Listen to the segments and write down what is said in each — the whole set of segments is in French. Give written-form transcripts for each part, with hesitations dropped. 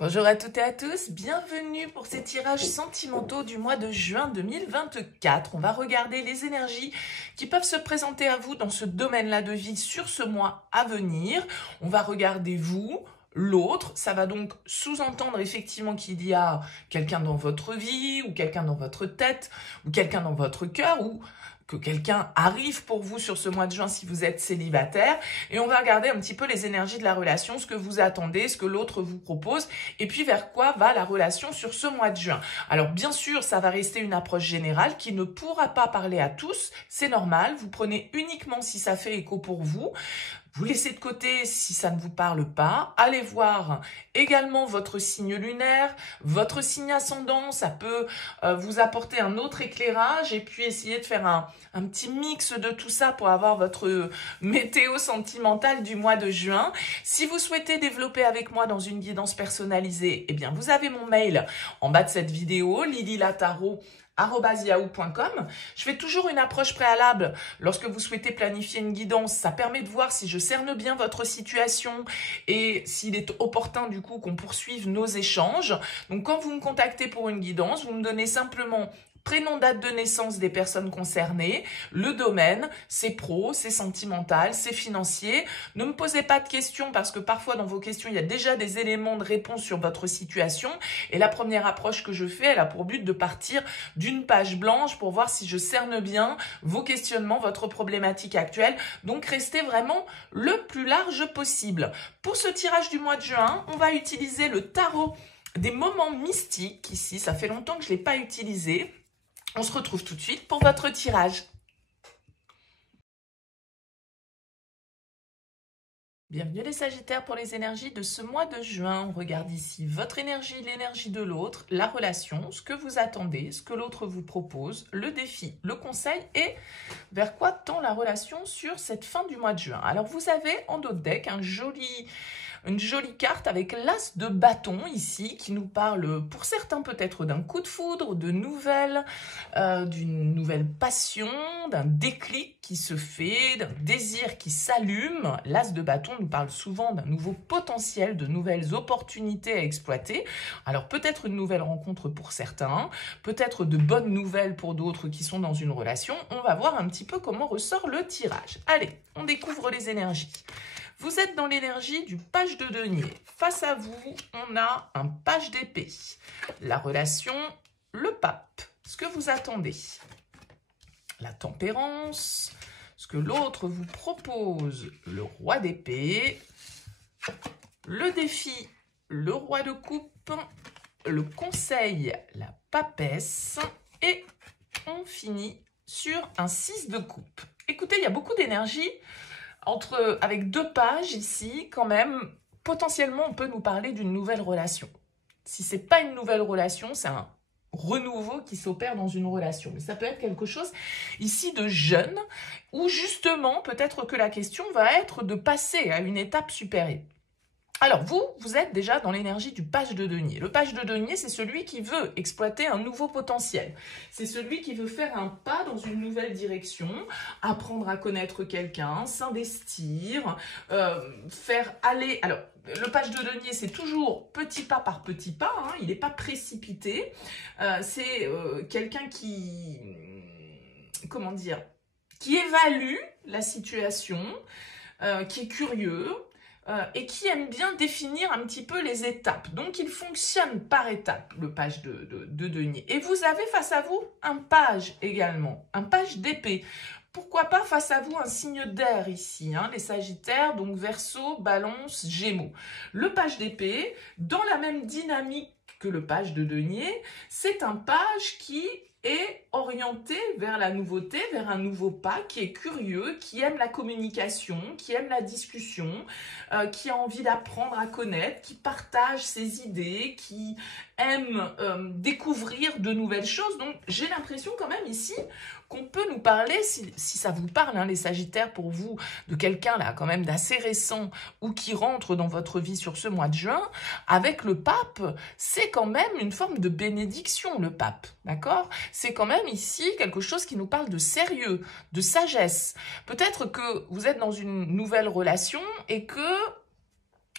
Bonjour à toutes et à tous, bienvenue pour ces tirages sentimentaux du mois de juin 2024. On va regarder les énergies qui peuvent se présenter à vous dans ce domaine-là de vie sur ce mois à venir. On va regarder vous, l'autre. Ça va donc sous-entendre effectivement qu'il y a quelqu'un dans votre vie ou quelqu'un dans votre tête ou quelqu'un dans votre cœur ou que quelqu'un arrive pour vous sur ce mois de juin si vous êtes célibataire. Et on va regarder un petit peu les énergies de la relation, ce que vous attendez, ce que l'autre vous propose, et puis vers quoi va la relation sur ce mois de juin. Alors bien sûr, ça va rester une approche générale qui ne pourra pas parler à tous, c'est normal, vous prenez uniquement si ça fait écho pour vous. Vous laissez de côté si ça ne vous parle pas. Allez voir également votre signe lunaire, votre signe ascendant. Ça peut vous apporter un autre éclairage et puis essayer de faire un petit mix de tout ça pour avoir votre météo sentimentale du mois de juin. Si vous souhaitez développer avec moi dans une guidance personnalisée, eh bien vous avez mon mail en bas de cette vidéo, lilylataro@yahoo.com. Je fais toujours une approche préalable lorsque vous souhaitez planifier une guidance. Ça permet de voir si je cerne bien votre situation et s'il est opportun du coup qu'on poursuive nos échanges. Donc quand vous me contactez pour une guidance, vous me donnez simplement prénom, date de naissance des personnes concernées, le domaine, c'est pro, c'est sentimental, c'est financier. Ne me posez pas de questions parce que parfois dans vos questions, il y a déjà des éléments de réponse sur votre situation. Et la première approche que je fais, elle a pour but de partir d'une page blanche pour voir si je cerne bien vos questionnements, votre problématique actuelle. Donc restez vraiment le plus large possible. Pour ce tirage du mois de juin, on va utiliser le tarot des moments mystiques. Ici, ça fait longtemps que je ne l'ai pas utilisé. On se retrouve tout de suite pour votre tirage. Bienvenue les Sagittaires pour les énergies de ce mois de juin. On regarde ici votre énergie, l'énergie de l'autre, la relation, ce que vous attendez, ce que l'autre vous propose, le défi, le conseil et vers quoi tend la relation sur cette fin du mois de juin. Alors vous avez en dos de deck une jolie carte avec l'as de bâton ici qui nous parle pour certains peut-être d'un coup de foudre, de nouvelles, d'une nouvelle passion, d'un déclic qui se fait, d'un désir qui s'allume. L'as de bâton nous parle souvent d'un nouveau potentiel, de nouvelles opportunités à exploiter. Alors peut-être une nouvelle rencontre pour certains, peut-être de bonnes nouvelles pour d'autres qui sont dans une relation. On va voir un petit peu comment ressort le tirage. Allez, on découvre les énergies. Vous êtes dans l'énergie du page de denier. Face à vous, on a un page d'épée. La relation, le pape. Ce que vous attendez. La tempérance. Ce que l'autre vous propose. Le roi d'épée. Le défi, le roi de coupe. Le conseil, la papesse. Et on finit sur un 6 de coupe. Écoutez, il y a beaucoup d'énergie. Avec deux pages ici, quand même, potentiellement, on peut nous parler d'une nouvelle relation. Si ce n'est pas une nouvelle relation, c'est un renouveau qui s'opère dans une relation. Mais ça peut être quelque chose ici de jeune, où justement, peut-être que la question va être de passer à une étape supérieure. Alors, vous êtes déjà dans l'énergie du page de denier. Le page de denier, c'est celui qui veut exploiter un nouveau potentiel. C'est celui qui veut faire un pas dans une nouvelle direction, apprendre à connaître quelqu'un, s'investir, faire aller... Alors, le page de denier, c'est toujours petit pas par petit pas, hein, il n'est pas précipité. C'est quelqu'un qui... Comment dire ? Qui évalue la situation, qui est curieux, et qui aime bien définir un petit peu les étapes. Donc, il fonctionne par étapes, le page de denier. Et vous avez face à vous un page également, un page d'épée. Pourquoi pas face à vous un signe d'air ici, hein, les Sagittaires, donc Verseau, Balance, Gémeaux. Le page d'épée, dans la même dynamique que le page de denier, c'est un page qui est orienté vers la nouveauté, vers un nouveau pas, qui est curieux, qui aime la communication, qui aime la discussion, qui a envie d'apprendre à connaître, qui partage ses idées, qui aime découvrir de nouvelles choses. Donc j'ai l'impression quand même ici qu'on peut nous parler, si ça vous parle, hein, les Sagittaires, pour vous, de quelqu'un là quand même d'assez récent ou qui rentre dans votre vie sur ce mois de juin, avec le pape, c'est quand même une forme de bénédiction, le pape, d'accord? C'est quand même ici quelque chose qui nous parle de sérieux, de sagesse. Peut-être que vous êtes dans une nouvelle relation et que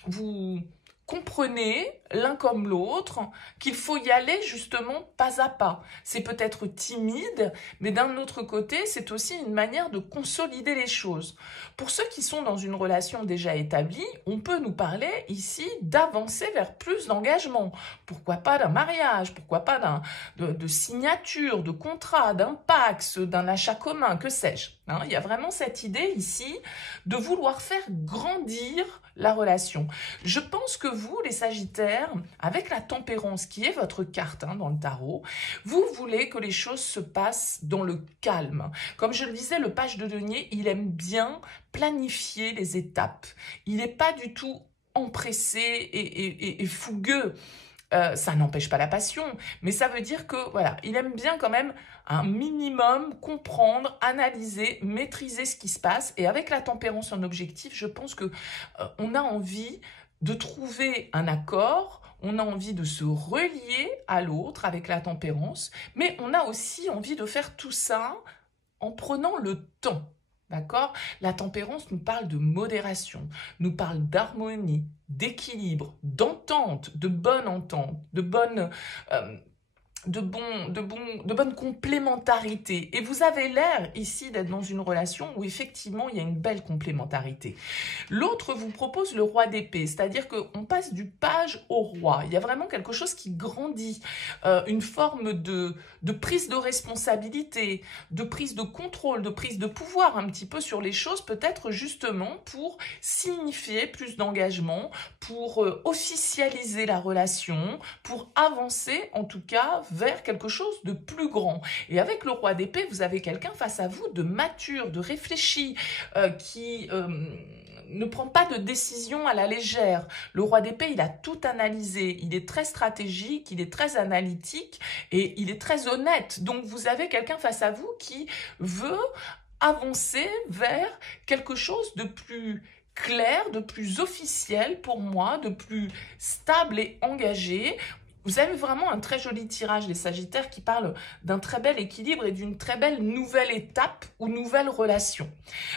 vous comprenez l'un comme l'autre, qu'il faut y aller justement pas à pas. C'est peut-être timide, mais d'un autre côté, c'est aussi une manière de consolider les choses. Pour ceux qui sont dans une relation déjà établie, on peut nous parler ici d'avancer vers plus d'engagement. Pourquoi pas d'un mariage, pourquoi pas de signature, de contrat, d'un pax, d'un achat commun, que sais-je. Hein, il y a vraiment cette idée ici de vouloir faire grandir la relation. Je pense que vous, les Sagittaires, avec la tempérance qui est votre carte dans le tarot, vous voulez que les choses se passent dans le calme. Comme je le disais, le page de denier, il aime bien planifier les étapes. Il n'est pas du tout empressé et fougueux. Ça n'empêche pas la passion, mais ça veut dire que voilà, il aime bien quand même un minimum comprendre, analyser, maîtriser ce qui se passe. Et avec la tempérance en objectif, je pense que on a envie de trouver un accord, on a envie de se relier à l'autre avec la tempérance, mais on a aussi envie de faire tout ça en prenant le temps. D'accord? La tempérance nous parle de modération, nous parle d'harmonie, d'équilibre, d'entente, de bonne entente, de bonne complémentarité. Et vous avez l'air ici d'être dans une relation où effectivement il y a une belle complémentarité. L'autre vous propose le roi d'épée, c'est-à-dire qu'on passe du page au roi. Il y a vraiment quelque chose qui grandit, une forme de prise de responsabilité, de prise de contrôle, de prise de pouvoir un petit peu sur les choses, peut-être justement pour signifier plus d'engagement, pour officialiser la relation, pour avancer en tout cas vers quelque chose de plus grand. Et avec le roi d'épée, vous avez quelqu'un face à vous de mature, de réfléchi, qui ne prend pas de décision à la légère. Le roi d'épée, il a tout analysé, il est très stratégique, il est très analytique et il est très honnête. Donc vous avez quelqu'un face à vous qui veut avancer vers quelque chose de plus clair, de plus officiel pour moi, de plus stable et engagé. Vous avez vraiment un très joli tirage, les Sagittaires, qui parle d'un très bel équilibre et d'une très belle nouvelle étape ou nouvelle relation.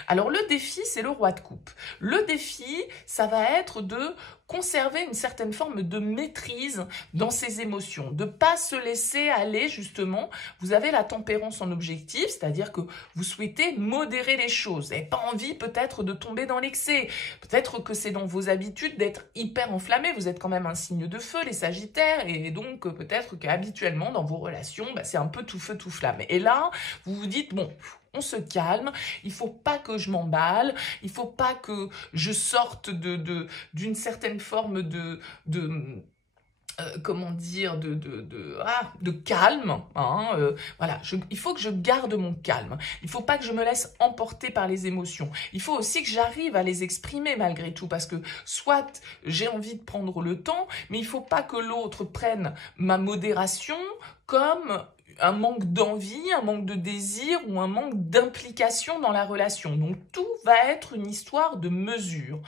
Alors, le défi, c'est le roi de coupe. Le défi, ça va être de conserver une certaine forme de maîtrise dans ses émotions, de ne pas se laisser aller, justement. Vous avez la tempérance en objectif, c'est-à-dire que vous souhaitez modérer les choses. Vous n'avez pas envie peut-être de tomber dans l'excès. Peut-être que c'est dans vos habitudes d'être hyper enflammé. Vous êtes quand même un signe de feu, les Sagittaires, et donc peut-être qu'habituellement, dans vos relations, c'est un peu tout feu, tout flamme. Et là, vous vous dites, bon, on se calme, il faut pas que je m'emballe, il faut pas que je sorte d'une certaine forme comment dire, de calme. Voilà, il faut que je garde mon calme. Il faut pas que je me laisse emporter par les émotions. Il faut aussi que j'arrive à les exprimer malgré tout, parce que soit j'ai envie de prendre le temps, mais il faut pas que l'autre prenne ma modération comme un manque d'envie, un manque de désir ou un manque d'implication dans la relation. Donc, tout va être une histoire de mesure.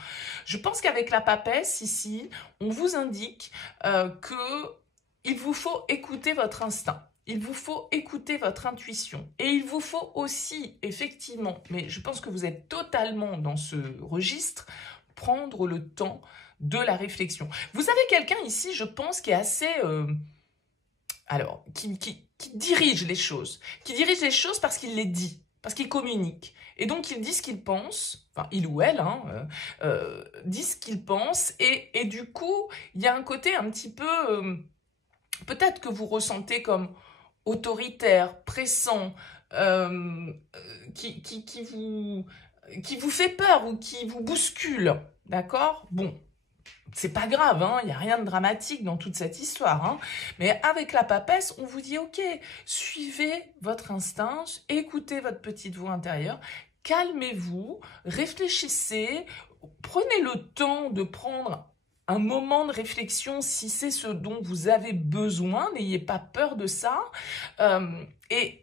Je pense qu'avec la papesse, ici, on vous indique qu'il vous faut écouter votre instinct. Il vous faut écouter votre intuition. Et il vous faut aussi, effectivement, mais je pense que vous êtes totalement dans ce registre, prendre le temps de la réflexion. Vous avez quelqu'un ici, je pense, qui est assez... qui dirige les choses. Qui dirige les choses parce qu'il les dit, parce qu'il communique. Et donc, il dit ce qu'il pense, enfin, il ou elle, dit ce qu'il pense. Et du coup, il y a un côté un petit peu... peut-être que vous ressentez comme autoritaire, pressant, qui vous fait peur ou qui vous bouscule. D'accord? Bon. C'est pas grave, il n'y a rien de dramatique dans toute cette histoire. Mais avec la papesse, on vous dit, ok, suivez votre instinct, écoutez votre petite voix intérieure, calmez-vous, réfléchissez, prenez le temps de prendre un moment de réflexion si c'est ce dont vous avez besoin, n'ayez pas peur de ça, et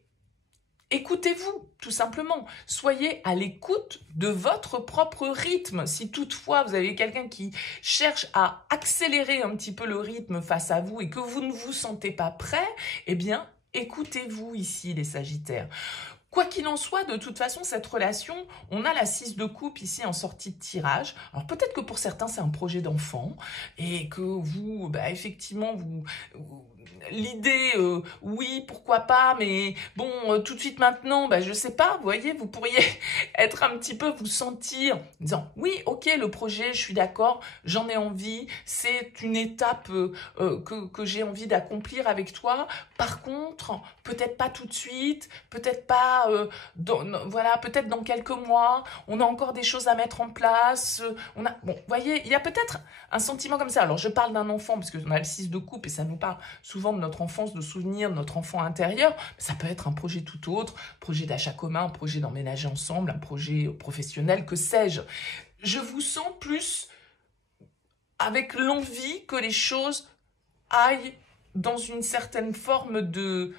écoutez-vous, tout simplement. Soyez à l'écoute de votre propre rythme. Si toutefois, vous avez quelqu'un qui cherche à accélérer un petit peu le rythme face à vous et que vous ne vous sentez pas prêt, eh bien, écoutez-vous ici, les Sagittaires. Quoi qu'il en soit, de toute façon, cette relation, on a la 6 de coupe ici en sortie de tirage. Alors peut-être que pour certains, c'est un projet d'enfant et que vous, effectivement, l'idée, oui, pourquoi pas, mais bon, tout de suite maintenant, je sais pas, vous voyez, vous pourriez être un petit peu, vous sentir, en disant, oui, ok, le projet, je suis d'accord, j'en ai envie, c'est une étape que j'ai envie d'accomplir avec toi. Par contre, peut-être pas tout de suite, peut-être pas, voilà, peut-être dans quelques mois, on a encore des choses à mettre en place, bon, vous voyez, il y a peut-être un sentiment comme ça. Alors, je parle d'un enfant, parce qu'on a le 6 de coupe, et ça nous parle souvent de notre enfance, de souvenirs, de notre enfant intérieur. Ça peut être un projet tout autre, projet d'achat commun, un projet d'emménager ensemble, un projet professionnel, que sais-je. Je vous sens plus avec l'envie que les choses aillent dans une certaine forme de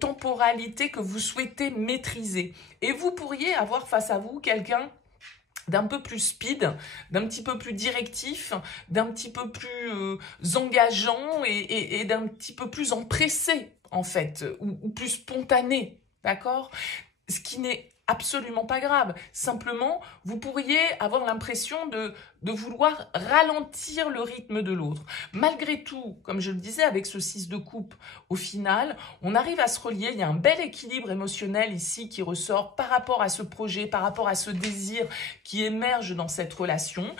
temporalité que vous souhaitez maîtriser. Et vous pourriez avoir face à vous quelqu'un d'un peu plus speed, d'un petit peu plus directif, d'un petit peu plus engageant et d'un petit peu plus empressé, en fait, ou plus spontané, d'accord? Ce qui n'est absolument pas grave. Simplement, vous pourriez avoir l'impression de vouloir ralentir le rythme de l'autre. Malgré tout, comme je le disais, avec ce 6 de coupe, au final, on arrive à se relier. Il y a un bel équilibre émotionnel ici qui ressort par rapport à ce projet, par rapport à ce désir qui émerge dans cette relation.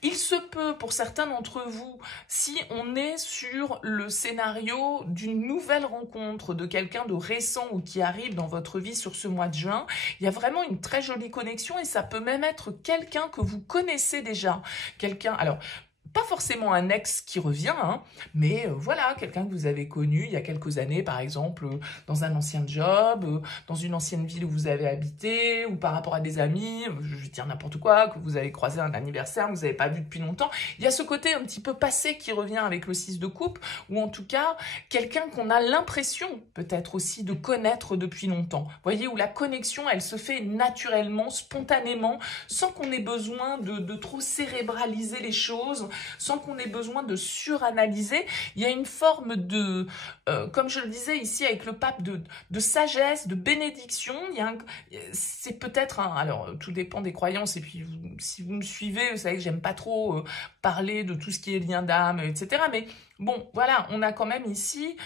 Il se peut, pour certains d'entre vous, si on est sur le scénario d'une nouvelle rencontre de quelqu'un de récent ou qui arrive dans votre vie sur ce mois de juin, il y a vraiment une très jolie connexion et ça peut même être quelqu'un que vous connaissez déjà. Quelqu'un, alors, pas forcément un ex qui revient, hein, mais voilà, quelqu'un que vous avez connu il y a quelques années, par exemple, dans un ancien job, dans une ancienne ville où vous avez habité, ou par rapport à des amis, je vais dire n'importe quoi, que vous avez croisé un anniversaire, que vous n'avez pas vu depuis longtemps. Il y a ce côté un petit peu passé qui revient avec le 6 de coupe, ou en tout cas, quelqu'un qu'on a l'impression peut-être aussi de connaître depuis longtemps. Vous voyez, où la connexion, elle se fait naturellement, spontanément, sans qu'on ait besoin de trop cérébraliser les choses, sans qu'on ait besoin de suranalyser. Il y a une forme de, comme je le disais ici avec le pape, de sagesse, de bénédiction. C'est peut-être, alors tout dépend des croyances, et puis si vous me suivez, vous savez que j'aime pas trop parler de tout ce qui est lien d'âme, etc. Mais bon, voilà, on a quand même ici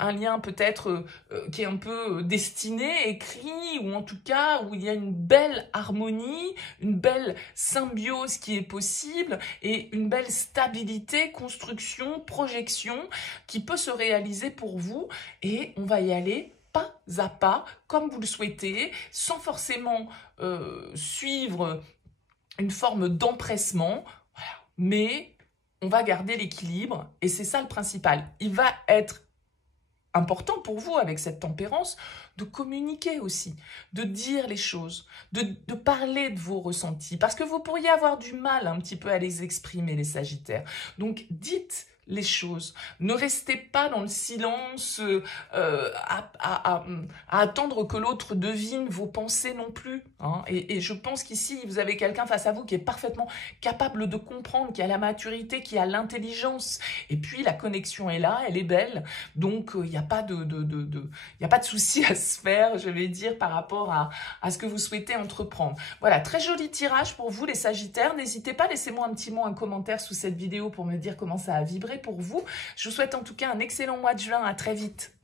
un lien peut-être qui est un peu destiné, écrit, ou en tout cas où il y a une belle harmonie, une belle symbiose qui est possible et une belle stabilité, construction, projection qui peut se réaliser pour vous, et on va y aller pas à pas, comme vous le souhaitez, sans forcément suivre une forme d'empressement, voilà. Mais on va garder l'équilibre et c'est ça le principal. Il va être important pour vous, avec cette tempérance, de communiquer aussi, de dire les choses, de parler de vos ressentis, parce que vous pourriez avoir du mal un petit peu à les exprimer, les Sagittaires. Donc, dites les choses. Ne restez pas dans le silence à attendre que l'autre devine vos pensées non plus. Hein. Et je pense qu'ici, vous avez quelqu'un face à vous qui est parfaitement capable de comprendre, qui a la maturité, qui a l'intelligence. Et puis, la connexion est là, elle est belle. Donc, il n'y a pas y a pas de souci à se faire, je vais dire, par rapport à ce que vous souhaitez entreprendre. Voilà, très joli tirage pour vous, les Sagittaires. N'hésitez pas, laissez-moi un petit mot, un commentaire sous cette vidéo pour me dire comment ça a vibré pour vous. Je vous souhaite en tout cas un excellent mois de juin. À très vite.